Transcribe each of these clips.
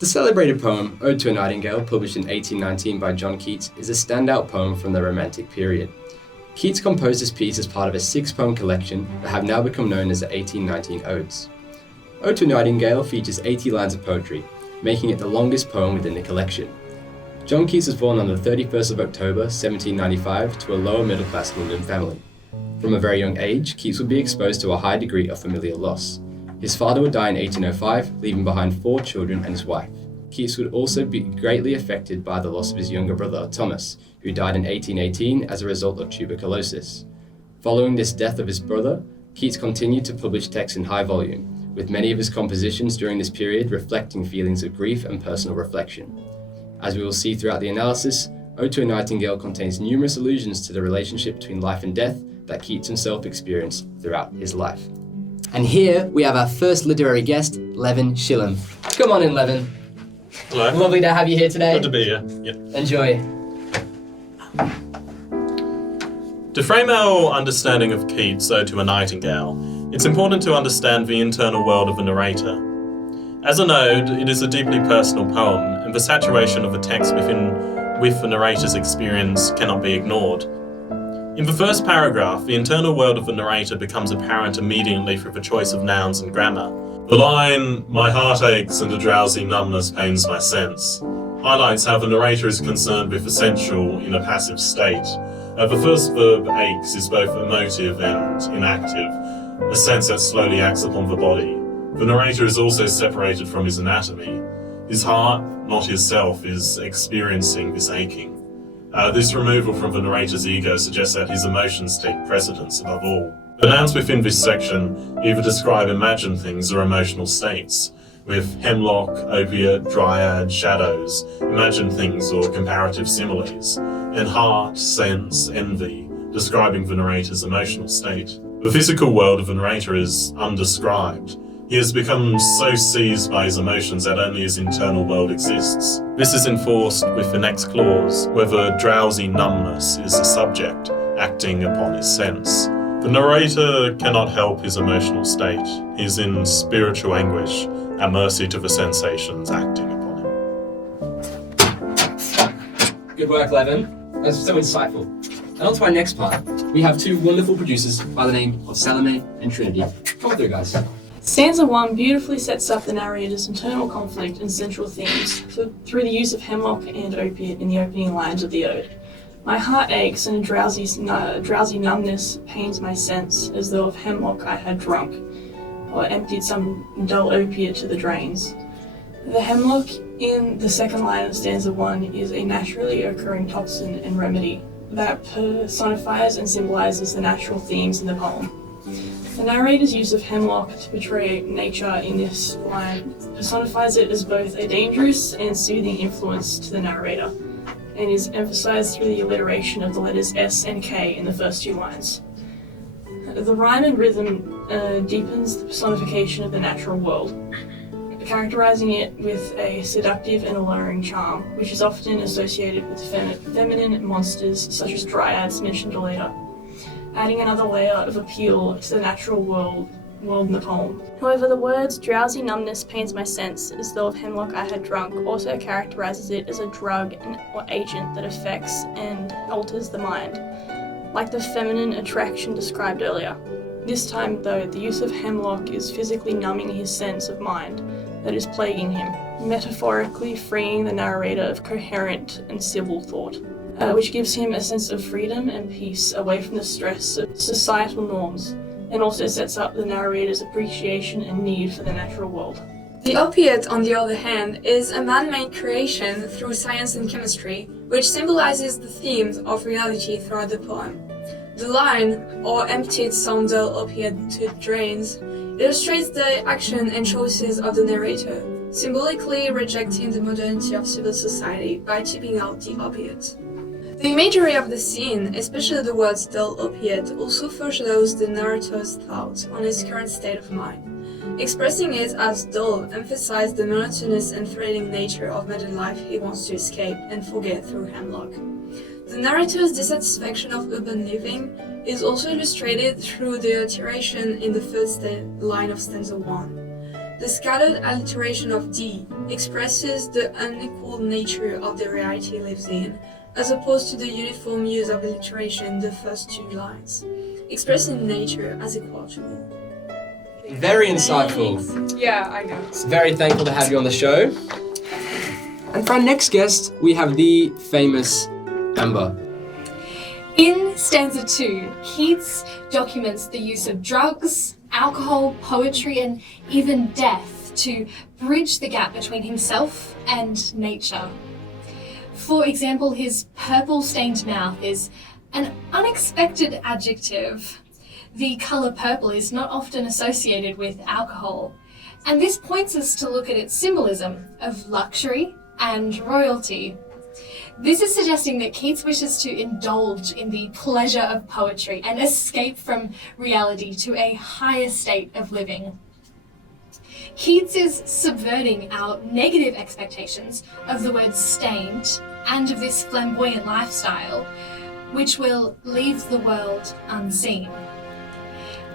The celebrated poem Ode to a Nightingale, published in 1819 by John Keats, is a standout poem from the Romantic period. Keats composed this piece as part of a 6-poem collection that have now become known as the 1819 Odes. Ode to a Nightingale features 80 lines of poetry, making it the longest poem within the collection. John Keats was born on the 31st of October 1795 to a lower middle-class London family. From a very young age, Keats would be exposed to a high degree of familial loss. His father would die in 1805, leaving behind 4 children and his wife. Keats would also be greatly affected by the loss of his younger brother, Thomas, who died in 1818 as a result of tuberculosis. Following this death of his brother, Keats continued to publish texts in high volume, with many of his compositions during this period reflecting feelings of grief and personal reflection. As we will see throughout the analysis, Ode to a Nightingale contains numerous allusions to the relationship between life and death that Keats himself experienced throughout his life. And here we have our first literary guest, Levin Shillham. Come on in, Levin. Hello. Lovely to have you here today. Good to be here. Yep. Enjoy. To frame our understanding of Keats' Ode to a Nightingale, it's important to understand the internal world of the narrator. As an ode, it is a deeply personal poem, and the saturation of the text with the narrator's experience cannot be ignored. In the first paragraph, the internal world of the narrator becomes apparent immediately through the choice of nouns and grammar. The line, "My heart aches and a drowsy numbness pains my sense," highlights how the narrator is concerned with essential in a passive state. The first verb, aches, is both emotive and inactive, a sense that slowly acts upon the body. The narrator is also separated from his anatomy. His heart, not his self, is experiencing this aching. This removal from the narrator's ego suggests that his emotions take precedence above all. The nouns within this section either describe imagined things or emotional states, with hemlock, opiate, dryad, shadows, imagined things or comparative similes, and heart, sense, envy, describing the narrator's emotional state. The physical world of the narrator is undescribed. He has become so seized by his emotions that only his internal world exists. This is enforced with the next clause, where the drowsy numbness is the subject, acting upon his sense. The narrator cannot help his emotional state. He is in spiritual anguish, at mercy to the sensations acting upon him. Good work, Levin. That's so insightful. And on to our next part. We have 2 wonderful producers by the name of Salome and Trinity. Come through, guys. Stanza 1 beautifully sets up the narrator's internal conflict and central themes through the use of hemlock and opiate in the opening lines of the ode. My heart aches and a drowsy numbness pains my sense, as though of hemlock I had drunk, or emptied some dull opiate to the drains. The hemlock in the second line of stanza 1 is a naturally occurring toxin and remedy that personifies and symbolizes the natural themes in the poem. The narrator's use of hemlock to portray nature in this line personifies it as both a dangerous and soothing influence to the narrator, and is emphasized through the alliteration of the letters S and K in the first 2 lines. The rhyme and rhythm deepens the personification of the natural world, characterizing it with a seductive and alluring charm, which is often associated with feminine monsters such as dryads mentioned earlier, adding another layer of appeal to the natural world in the poem. However, the words drowsy numbness pains my sense, as though of hemlock I had drunk, also characterizes it as a drug or agent that affects and alters the mind, like the feminine attraction described earlier. This time, though, the use of hemlock is physically numbing his sense of mind that is plaguing him, metaphorically freeing the narrator of coherent and civil thought, which gives him a sense of freedom and peace away from the stress of societal norms, and also sets up the narrator's appreciation and need for the natural world. The opiate, on the other hand, is a man-made creation through science and chemistry, which symbolizes the themes of reality throughout the poem. The line, or emptied some dull opiate to drains, illustrates the action and choices of the narrator, symbolically rejecting the modernity of civil society by tipping out the opiate. The imagery of the scene, especially the words dull opiate, also foreshadows the narrator's thought on his current state of mind. Expressing it as dull emphasizes the monotonous and threatening nature of modern life he wants to escape and forget through hemlock. The narrator's dissatisfaction of urban living is also illustrated through the iteration in the first line of stanza 1. The scattered alliteration of D expresses the unequal nature of the reality it lives in, as opposed to the uniform use of alliteration in the first two lines, expressing nature as equal. Very insightful. Yeah, I know. Very thankful to have you on the show. And for our next guest, we have the famous Amber. In stanza 2, Keats documents the use of drugs, alcohol, poetry, and even death to bridge the gap between himself and nature. For example, his purple-stained mouth is an unexpected adjective. The colour purple is not often associated with alcohol, and this points us to look at its symbolism of luxury and royalty. This is suggesting that Keats wishes to indulge in the pleasure of poetry and escape from reality to a higher state of living. Keats is subverting our negative expectations of the word stained and of this flamboyant lifestyle, which will leave the world unseen.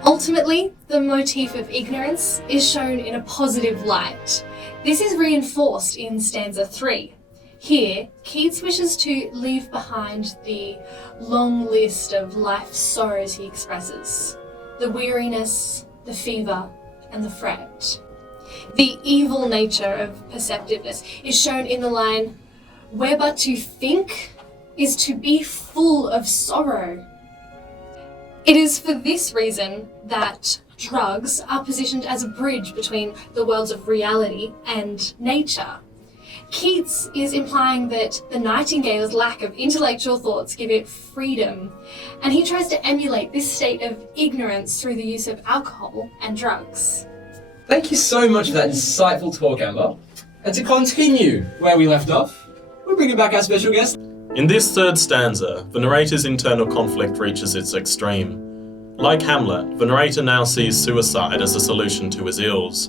Ultimately, the motif of ignorance is shown in a positive light. This is reinforced in stanza 3. Here, Keats wishes to leave behind the long list of life's sorrows he expresses, the weariness, the fever, and the fret. The evil nature of perceptiveness is shown in the line, "Where but to think is to be full of sorrow." It is for this reason that drugs are positioned as a bridge between the worlds of reality and nature. Keats is implying that the nightingale's lack of intellectual thoughts give it freedom, and he tries to emulate this state of ignorance through the use of alcohol and drugs. Thank you so much for that insightful talk, Amber. And to continue where we left off, we're bringing back our special guest. In this third stanza, the narrator's internal conflict reaches its extreme. Like Hamlet, the narrator now sees suicide as a solution to his ills.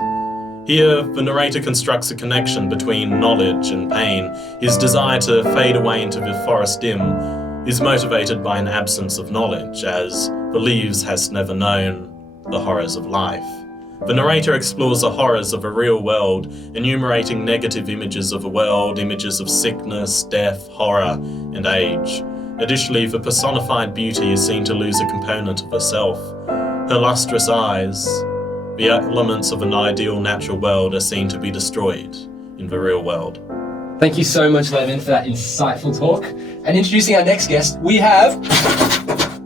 Here, the narrator constructs a connection between knowledge and pain. His desire to fade away into the forest dim is motivated by an absence of knowledge, as the leaves hast never known the horrors of life. The narrator explores the horrors of a real world, enumerating negative images of a world, images of sickness, death, horror, and age. Additionally, the personified beauty is seen to lose a component of herself. Her lustrous eyes, the elements of an ideal natural world, are seen to be destroyed in the real world. Thank you so much, Levin, for that insightful talk. And introducing our next guest, we have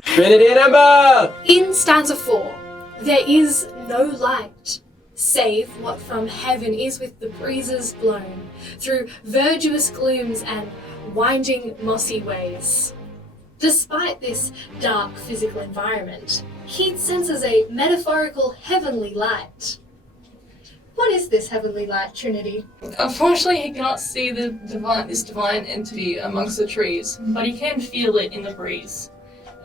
Trinity and Amber! In stanza 4, there is no light, save what from heaven is with the breezes blown, through verdurous glooms and winding mossy ways. Despite this dark physical environment, Keats senses a metaphorical heavenly light. What is this heavenly light, Trinity? Unfortunately, he cannot see this divine entity amongst the trees, but he can feel it in the breeze.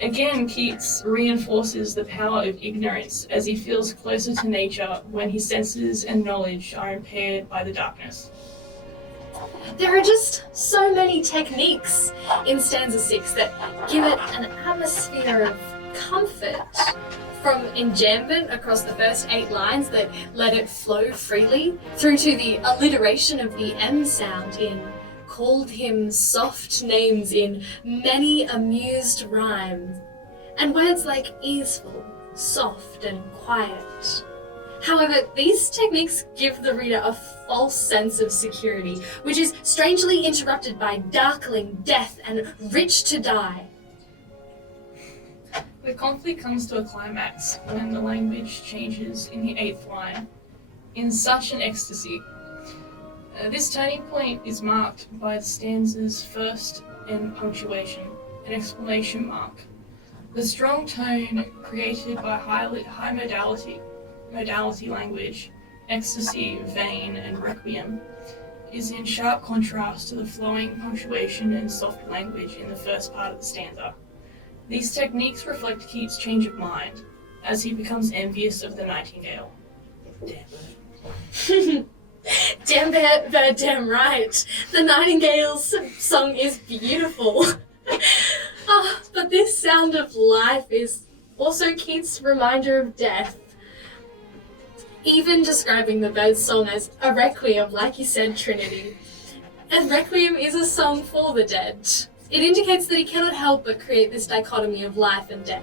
Again, Keats reinforces the power of ignorance as he feels closer to nature when his senses and knowledge are impaired by the darkness. There are just so many techniques in stanza 6 that give it an atmosphere of comfort. From enjambment across the first 8 lines that let it flow freely, through to the alliteration of the M sound in called him soft names in many amused rhyme, and words like easeful, soft, and quiet. However, these techniques give the reader a false sense of security, which is strangely interrupted by darkling, death, and rich to die. The conflict comes to a climax when the language changes in the 8th line, in such an ecstasy. This turning point is marked by the stanza's first end punctuation, an exclamation mark. The strong tone created by high modality language, ecstasy, vein, and requiem, is in sharp contrast to the flowing punctuation and soft language in the first part of the stanza. These techniques reflect Keats' change of mind, as he becomes envious of the nightingale. Damn bird, damn right. The nightingale's song is beautiful. But this sound of life is also Keats' reminder of death. even describing the bird's song as a requiem, like you said, Trinity. A requiem is a song for the dead. It indicates that he cannot help but create this dichotomy of life and death,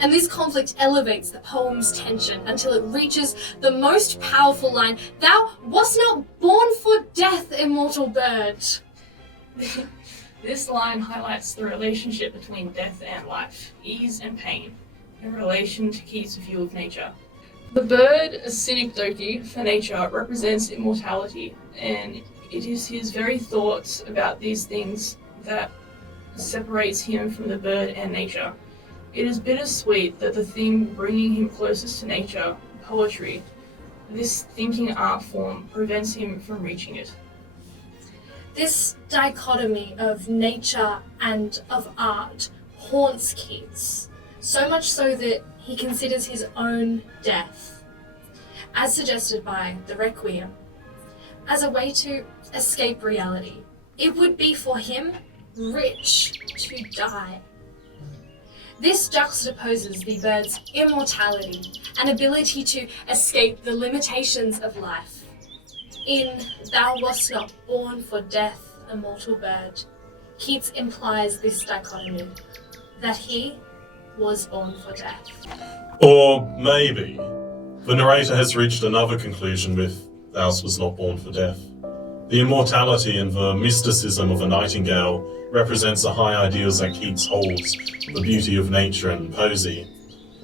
and this conflict elevates the poem's tension until it reaches the most powerful line, "Thou wast not born for death, immortal bird." This line highlights the relationship between death and life, ease and pain, in relation to Keats' view of nature. The bird, a synecdoche for nature, represents immortality, and it is his very thoughts about these things that separates him from the bird and nature. It is bittersweet that the thing bringing him closest to nature, poetry, this thinking art form, prevents him from reaching it. This dichotomy of nature and of art haunts Keats, so much so that he considers his own death, as suggested by the Requiem, as a way to escape reality. It would be for him rich to die. This juxtaposes the bird's immortality and ability to escape the limitations of life. In "Thou wast not born for death, immortal bird," Keats implies this dichotomy, that he was born for death. Or maybe the narrator has reached another conclusion with "Thou was not born for death." The immortality and the mysticism of a nightingale represents the high ideals that Keats holds, the beauty of nature and poesy.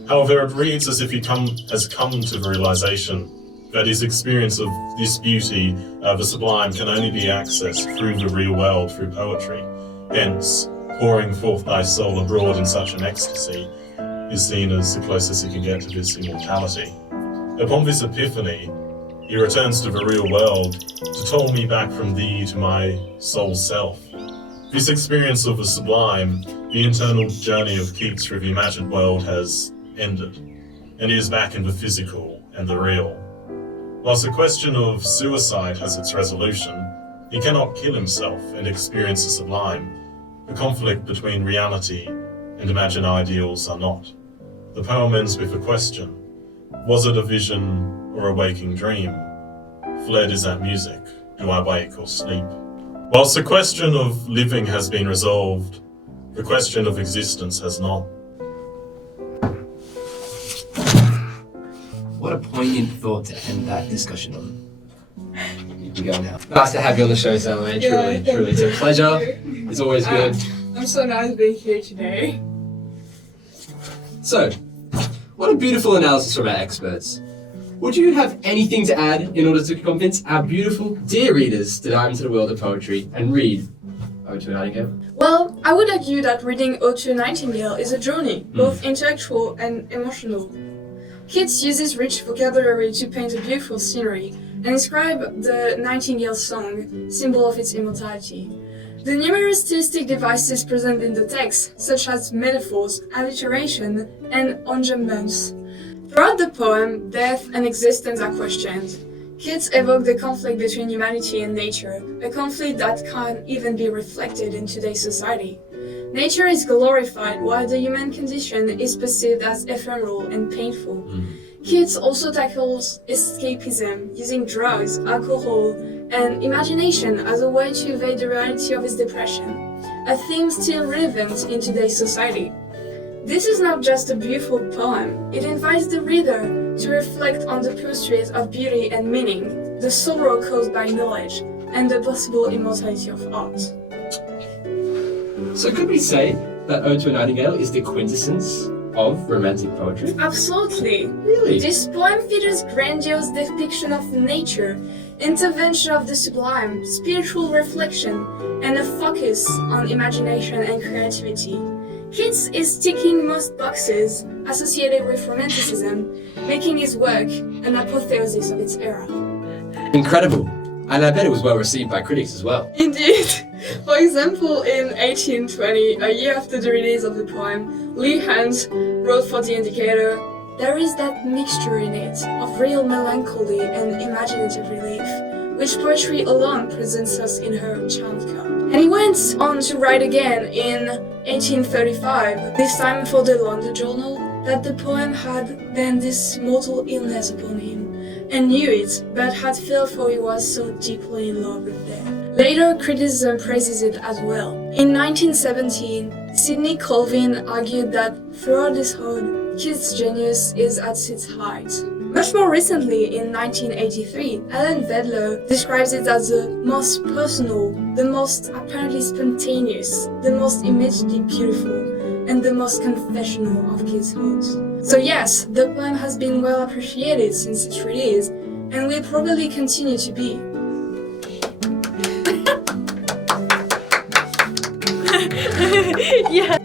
However, it reads as if he has come to the realization that his experience of this beauty, the sublime, can only be accessed through the real world, through poetry. Hence, pouring forth thy soul abroad in such an ecstasy is seen as the closest he can get to this immortality. Upon this epiphany, he returns to the real world to toll me back from thee to my soul self. This experience of the sublime, the internal journey of Keats through the imagined world, has ended, and he is back in the physical and the real. Whilst the question of suicide has its resolution, he cannot kill himself and experience the sublime. The conflict between reality and imagined ideals are not. The poem ends with a question: was it a vision or a waking dream? Fled is that music, do I wake or sleep? Whilst the question of living has been resolved, the question of existence has not. What a poignant thought to end that discussion on. You can go now. Nice to have you on the show, Salome. Truly, it's a pleasure. It's always good. I'm so nice being here today. So, what a beautiful analysis from our experts. Would you have anything to add in order to convince our beautiful, dear readers to dive into the world of poetry and read Ode to a Nightingale? Well, I would argue that reading Ode to a Nightingale is a journey, both intellectual and emotional. Keats uses rich vocabulary to paint a beautiful scenery and describe the nightingale song, symbol of its immortality. The numerous stylistic devices present in the text, such as metaphors, alliteration, and enjambments. Throughout the poem, death and existence are questioned. Keats evokes the conflict between humanity and nature, a conflict that can't even be reflected in today's society. Nature is glorified while the human condition is perceived as ephemeral and painful. Keats also tackles escapism, using drugs, alcohol, and imagination as a way to evade the reality of his depression, a theme still relevant in today's society. This is not just a beautiful poem, it invites the reader to reflect on the pursuit of beauty and meaning, the sorrow caused by knowledge, and the possible immortality of art. So could we say that Ode to a Nightingale is the quintessence of romantic poetry? Absolutely! Really? This poem features grandiose depiction of nature, intervention of the sublime, spiritual reflection, and a focus on imagination and creativity. Keats is ticking most boxes associated with Romanticism, making his work an apotheosis of its era. Incredible. And I bet it was well received by critics as well. Indeed! For example, in 1820, a year after the release of the poem, Leigh Hunt wrote for The Indicator, "There is that mixture in it of real melancholy and imaginative relief, which poetry alone presents us in her charmed cup." And he went on to write again in 1835, this time for the London Journal, that the poem had then this mortal illness upon him, and knew it, but had felt for he was so deeply in love with them. Later criticism praises it as well. In 1917, Sidney Colvin argued that throughout this ode, Keats' genius is at its height. Much more recently, in 1983, Ellen Vedler describes it as the most personal, the most apparently spontaneous, the most immediately beautiful, and the most confessional of Keats' odes. So yes, the poem has been well appreciated since its release, and will probably continue to be. Yeah.